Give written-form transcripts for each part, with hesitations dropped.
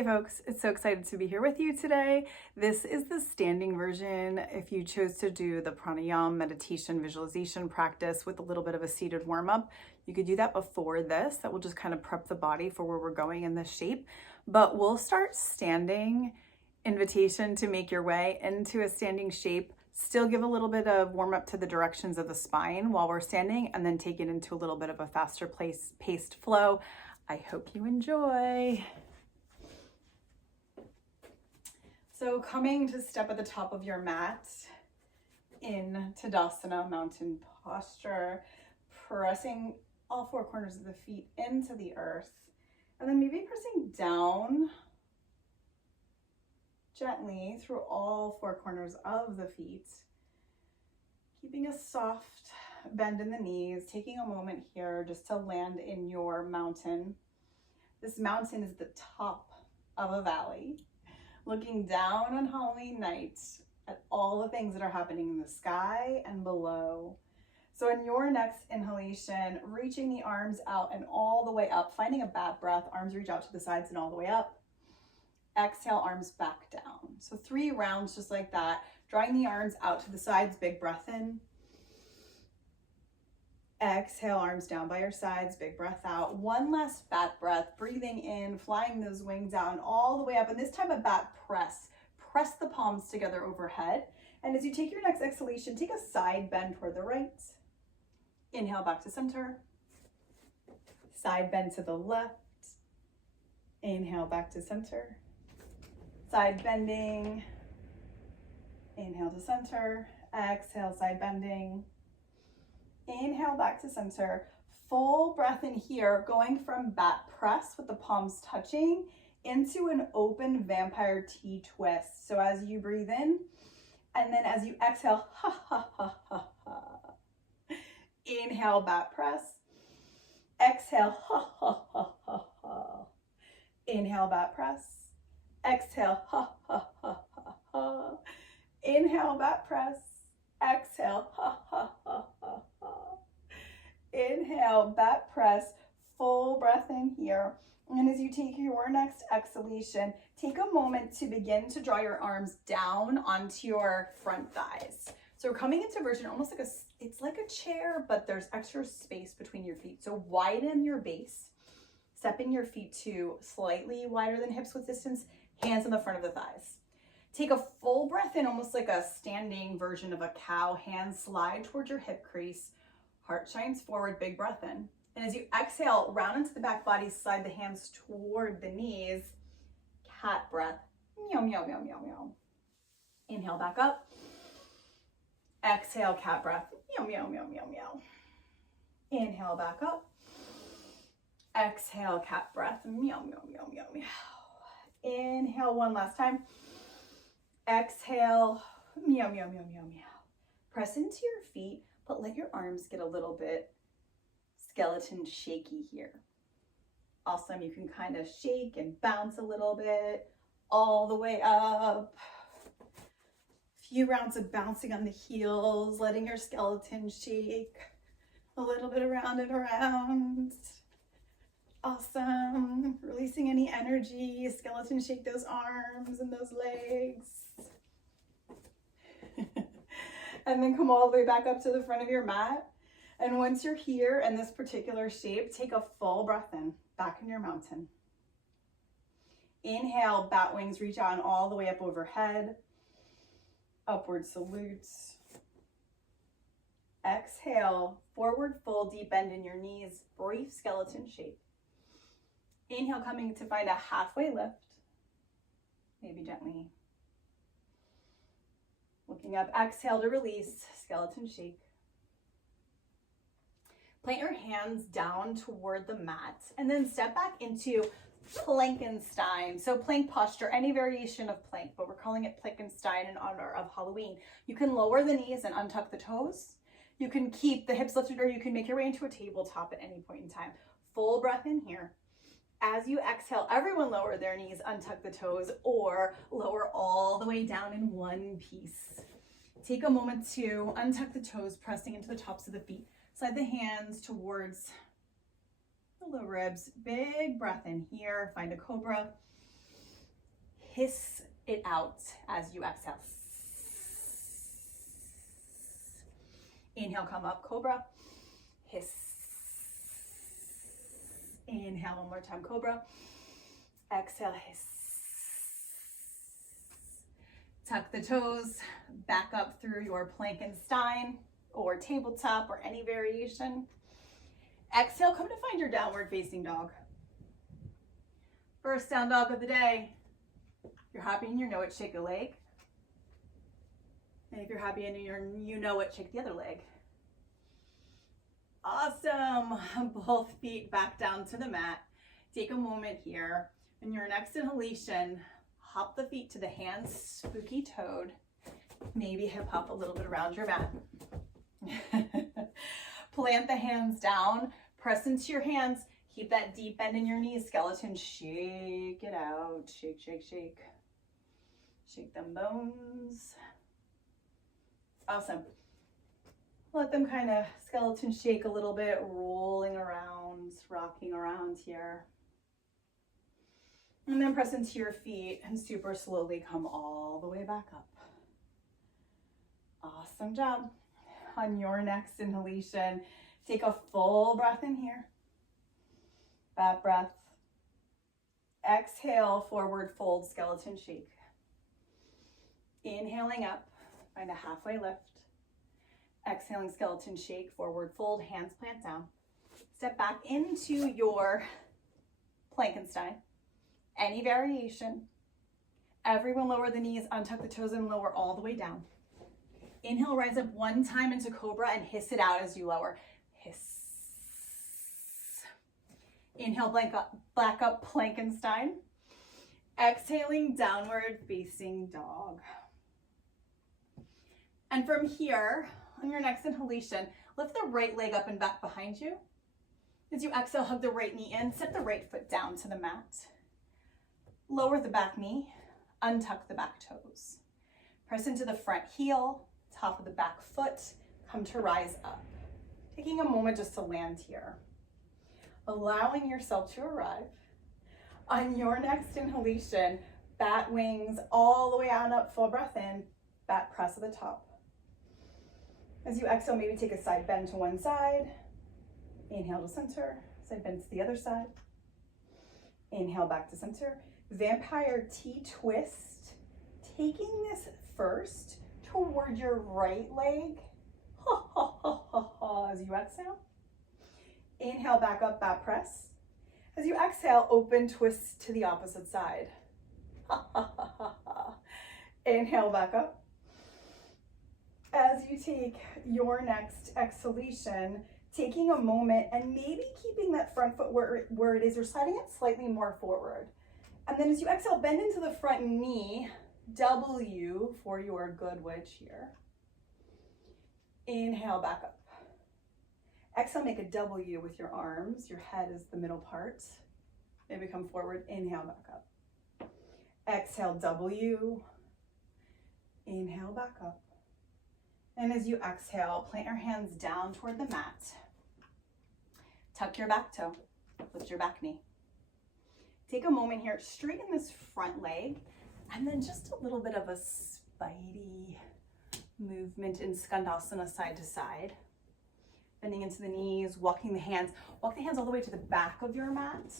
Hey folks, it's so excited to be here with you today. This is the standing version. If you chose to do the pranayama meditation visualization practice with a little bit of a seated warm-up, you could do that before this. That will just kind of prep the body for where we're going in this shape. But we'll start standing. Invitation to make your way into a standing shape. Still give a little bit of warm-up to the directions of the spine while we're standing, and then take it into a little bit of a faster paced flow. I hope you enjoy. So coming to step at the top of your mat in Tadasana, mountain posture, pressing all four corners of the feet into the earth, and then maybe pressing down gently through all four corners of the feet, keeping a soft bend in the knees, taking a moment here just to land in your mountain. This mountain is the top of a valley, looking down on Halloween night at all the things that are happening in the sky and below. So in your next inhalation, reaching the arms out and all the way up, finding a bat breath, arms reach out to the sides and all the way up. Exhale, arms back down. So 3 rounds just like that, drawing the arms out to the sides, big breath in. Exhale, arms down by your sides, big breath out. One last bat breath, breathing in, flying those wings out and all the way up. And this time a bat press. Press the palms together overhead. And as you take your next exhalation, take a side bend toward the right. Inhale back to center. Side bend to the left. Inhale back to center. Side bending. Inhale to center. Exhale, side bending. Inhale back to center. Full breath in here, going from bat press with the palms touching into an open vampire T twist. So as you breathe in, and then as you exhale, ha ha ha ha ha. Inhale, bat press. Exhale, ha ha ha ha ha. Inhale, bat press. Exhale, ha ha ha ha ha. Inhale, bat press. Exhale, ha ha ha ha ha. Inhale, bat press, full breath in here. And as you take your next exhalation, take a moment to begin to draw your arms down onto your front thighs. So we're coming into version almost like it's like a chair, but there's extra space between your feet. So widen your base, stepping your feet to slightly wider than hips width distance, hands on the front of the thighs. Take a full breath in, almost like a standing version of a cow. Hands slide towards your hip crease. Heart shines forward, big breath in. And as you exhale, round into the back body, slide the hands toward the knees. Cat breath. Meow, meow, meow, meow, meow. Inhale back up. Exhale, cat breath. Meow, meow, meow, meow, meow. Inhale back up. Exhale, cat breath. Meow, meow, meow, meow, meow. Inhale one last time. Exhale, meow, meow, meow, meow, meow. Press into your feet, but let your arms get a little bit skeleton shaky here. Awesome, you can kind of shake and bounce a little bit all the way up. Few rounds of bouncing on the heels, letting your skeleton shake a little bit around and around. Awesome, releasing any energy, skeleton shake those arms and those legs. And then come all the way back up to the front of your mat. And once you're here in this particular shape, take a full breath in, back in your mountain. Inhale, bat wings reach out all the way up overhead. Upward salutes. Exhale, forward fold, deep bend in your knees, brief skeleton shape. Inhale, coming to find a halfway lift. Maybe gently. Looking up, exhale to release, skeleton shake. Plant your hands down toward the mat and then step back into Plankenstein. So plank posture, any variation of plank, but we're calling it Plankenstein in honor of Halloween. You can lower the knees and untuck the toes. You can keep the hips lifted, or you can make your way into a tabletop at any point in time. Full breath in here. As you exhale, everyone lower their knees, untuck the toes, or lower all the way down in one piece. Take a moment to untuck the toes, pressing into the tops of the feet. Slide the hands towards the low ribs. Big breath in here. Find a cobra. hiss it out as you exhale. Inhale, come up, cobra. Hiss. Inhale, one more time, cobra. Exhale, hiss. Tuck the toes, back up through your Plankenstein or tabletop or any variation. Exhale, come to find your downward facing dog. First down dog of the day. If you're happy and you know it, shake a leg. And if you're happy and you know it, shake the other leg. Awesome. Both feet back down to the mat. Take a moment here. In your next inhalation, hop the feet to the hands, spooky toed. Maybe hip hop a little bit around your mat. Plant the hands down, press into your hands. Keep that deep bend in your knees, skeleton. Shake it out. Shake, shake, shake. Shake them bones. Awesome. Let them kind of skeleton shake a little bit, rolling around, rocking around here. And then press into your feet and super slowly come all the way back up. Awesome job. On your next inhalation, take a full breath in here. Bat breath. Exhale, forward fold, skeleton shake. Inhaling up, find a halfway lift. Exhaling, skeleton shake, forward fold, hands plant down. Step back into your Plankenstein. Any variation. Everyone lower the knees, untuck the toes and lower all the way down. Inhale, rise up one time into cobra and hiss it out as you lower. Hiss. Inhale, back up Plankenstein. Exhaling, downward facing dog. And from here, on your next inhalation, lift the right leg up and back behind you. As you exhale, hug the right knee in, set the right foot down to the mat. Lower the back knee, untuck the back toes. Press into the front heel, top of the back foot, come to rise up. Taking a moment just to land here. Allowing yourself to arrive. On your next inhalation, bat wings all the way on up, full breath in, bat press at the top. As you exhale, maybe take a side bend to one side. Inhale to center, side bend to the other side. Inhale back to center. Vampire T twist. Taking this first toward your right leg. Ha, ha, ha, ha, ha, as you exhale. Inhale back up, bat press. As you exhale, open twist to the opposite side. Ha, ha, ha, ha, ha. Inhale back up. As you take your next exhalation, taking a moment and maybe keeping that front foot where it is, or sliding it slightly more forward. And then as you exhale, bend into the front knee, W for your good wedge here. Inhale back up. Exhale, make a W with your arms. Your head is the middle part. Maybe come forward, inhale back up. Exhale, W. Inhale back up. And as you exhale, plant your hands down toward the mat. Tuck your back toe, lift your back knee. Take a moment here, straighten this front leg, and then just a little bit of a spidey movement in Skandasana side to side. Bending into the knees, walking the hands. Walk the hands all the way to the back of your mat.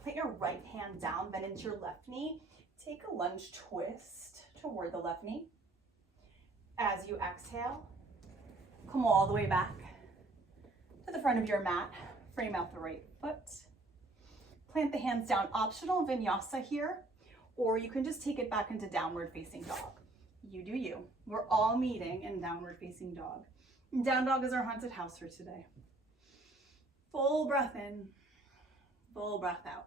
Plant your right hand down, bend into your left knee. Take a lunge twist toward the left knee. As you exhale, come all the way back to the front of your mat. Frame out the right foot. Plant the hands down. Optional vinyasa here, or you can just take it back into downward facing dog. You do you. We're all meeting in downward facing dog. And down dog is our haunted house for today. Full breath in, full breath out.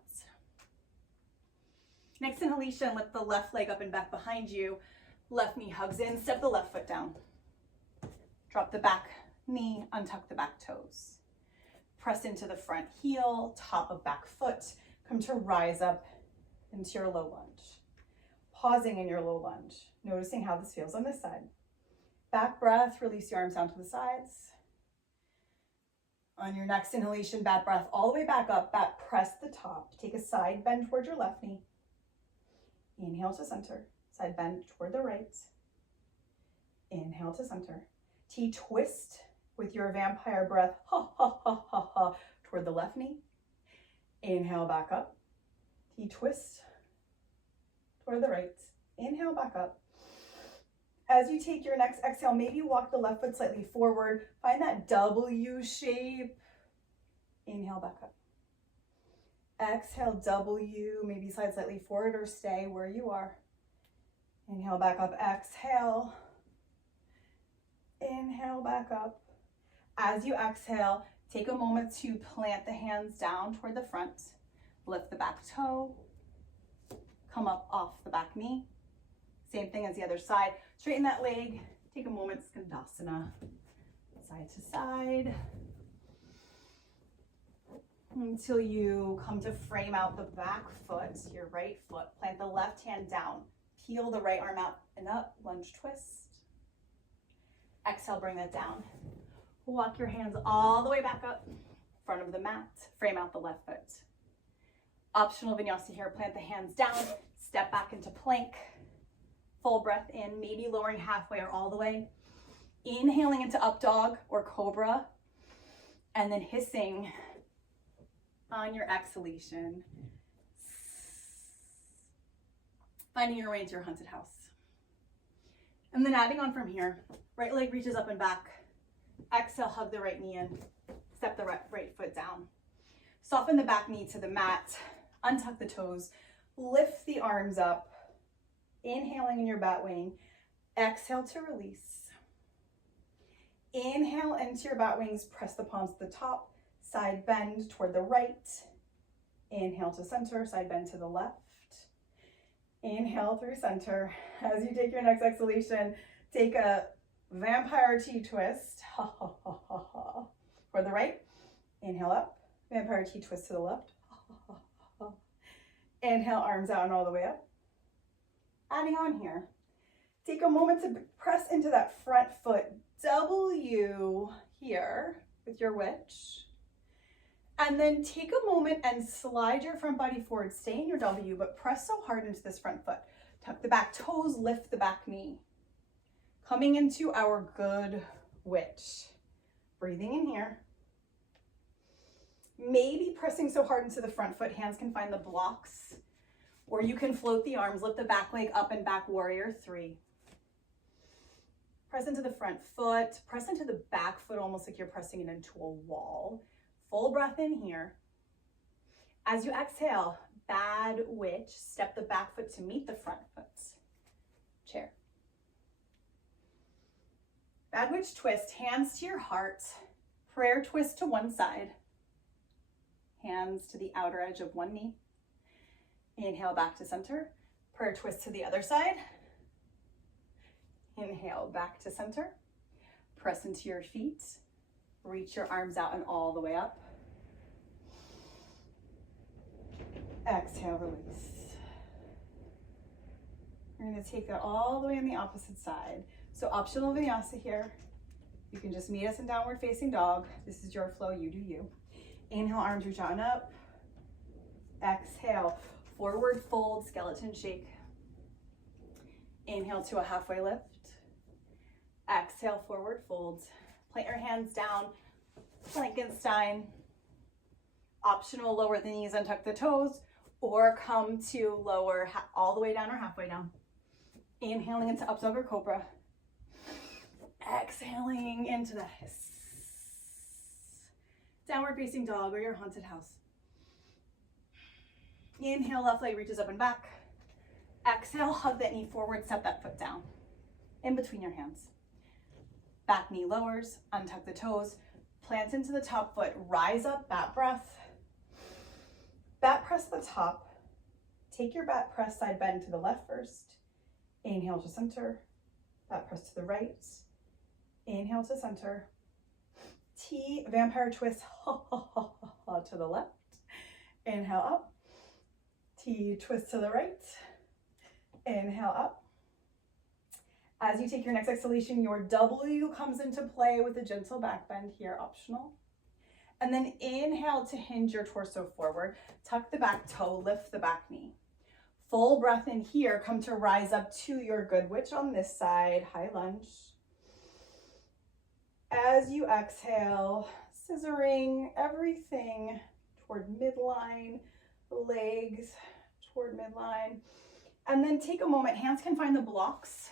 Next inhalation, lift the left leg up and back behind you. Left knee hugs in, step the left foot down. Drop the back knee, untuck the back toes. Press into the front heel, top of back foot. Come to rise up into your low lunge. Pausing in your low lunge, noticing how this feels on this side. Back breath, release your arms down to the sides. On your next inhalation, bat breath all the way back up, bat press the top. Take a side bend towards your left knee. Inhale to center, side bend toward the right. Inhale to center. T-twist with your vampire breath, ha, ha, ha, ha, ha, toward the left knee. Inhale back up. T-twist toward the right. Inhale back up. As you take your next exhale, maybe walk the left foot slightly forward. Find that W shape. Inhale back up. Exhale, W, maybe slide slightly forward or stay where you are. Inhale back up, exhale. Inhale back up. As you exhale, take a moment to plant the hands down toward the front. Lift the back toe. Come up off the back knee. Same thing as the other side. Straighten that leg. Take a moment, Skandasana. Side to side. Until you come to frame out the back foot, your right foot. Plant the left hand down. Peel the right arm out and up. Lunge twist. Exhale, bring that down. Walk your hands all the way back up, front of the mat. Frame out the left foot. Optional vinyasa here. Plant the hands down. Step back into plank. Full breath in, maybe lowering halfway or all the way. Inhaling into up dog or cobra. And then hissing on your exhalation. Finding your way into your haunted house. And then adding on from here, right leg reaches up and back. Exhale, hug the right knee in. Step the right foot down. Soften the back knee to the mat. Untuck the toes. Lift the arms up. Inhaling in your bat wing. Exhale to release. Inhale into your bat wings. Press the palms to the top. Side bend toward the right. Inhale to center. Side bend to the left. Inhale through center. As you take your next exhalation, take a vampire T-twist. Ha, ha, ha, ha, ha. For the right. Inhale up. Vampire T-twist to the left. Ha, ha, ha, ha. Inhale, arms out and all the way up. Adding on here. Take a moment to press into that front foot. W here with your witch. And then take a moment and slide your front body forward. Stay in your W, but press so hard into this front foot. Tuck the back toes, lift the back knee. Coming into our good witch. Breathing in here. Maybe pressing so hard into the front foot, hands can find the blocks. Or you can float the arms, lift the back leg up and back, warrior 3. Press into the front foot, press into the back foot almost like you're pressing it into a wall. Full breath in here. As you exhale, bad witch, step the back foot to meet the front foot. Chair. Bad witch twist, hands to your heart. Prayer twist to one side. Hands to the outer edge of one knee. Inhale back to center. Prayer twist to the other side. Inhale back to center. Press into your feet. Reach your arms out and all the way up. Exhale, release. We're going to take that all the way on the opposite side. So optional vinyasa here. You can just meet us in downward facing dog. This is your flow, you do you. Inhale, arms reach out and up. Exhale, forward fold, skeleton shake. Inhale to a halfway lift. Exhale, forward fold. Plant your hands down, Frankenstein. Optional, lower the knees, untuck the toes, or come to lower all the way down or halfway down. Inhaling into up dog or cobra. Exhaling into the hiss. Downward facing dog or your haunted house. Inhale, left leg reaches up and back. Exhale, hug that knee forward, step that foot down. In between your hands. Back knee lowers, untuck the toes, plant into the top foot, rise up, bat breath. Bat press the top. Take your bat press, side bend to the left first. Inhale to center. Bat press to the right. Inhale to center. T, vampire twist, ha, ha, ha, ha, ha, to the left. Inhale up. T, twist to the right. Inhale up. As you take your next exhalation, your W comes into play with a gentle back bend here, optional. And then inhale to hinge your torso forward. Tuck the back toe, lift the back knee. Full breath in here. Come to rise up to your good witch on this side. High lunge. As you exhale, scissoring everything toward midline, legs toward midline. And then take a moment, hands can find the blocks.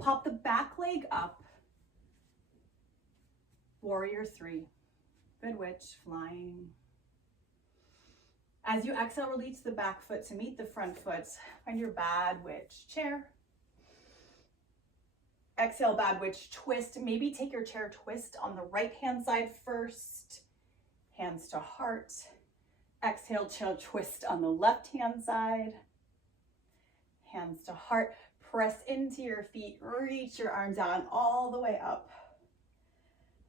Pop the back leg up. Warrior 3. Good witch, flying. As you exhale, release the back foot to meet the front foot. Find your bad witch chair. Exhale, bad witch twist. Maybe take your chair twist on the right hand side first. Hands to heart. Exhale, chair twist on the left hand side. Hands to heart. Press into your feet. Reach your arms down all the way up.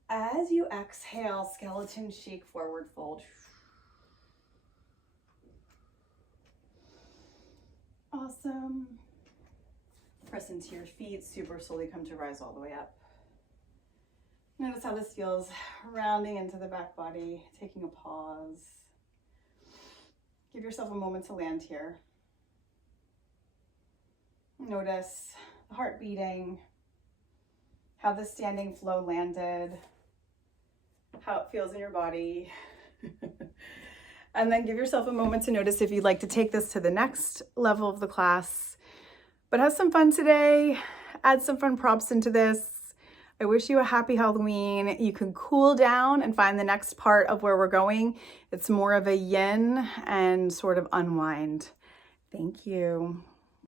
As you exhale, skeleton shake, forward fold. Awesome. Press into your feet, super slowly come to rise all the way up. Notice how this feels, rounding into the back body, taking a pause. Give yourself a moment to land here. Notice the heart beating, how the standing flow landed, how it feels in your body. And then give yourself a moment to notice if you'd like to take this to the next level of the class. But have some fun today. Add some fun props into this. I wish you a happy Halloween. You can cool down and find the next part of where we're going. It's more of a yin and sort of unwind. Thank you.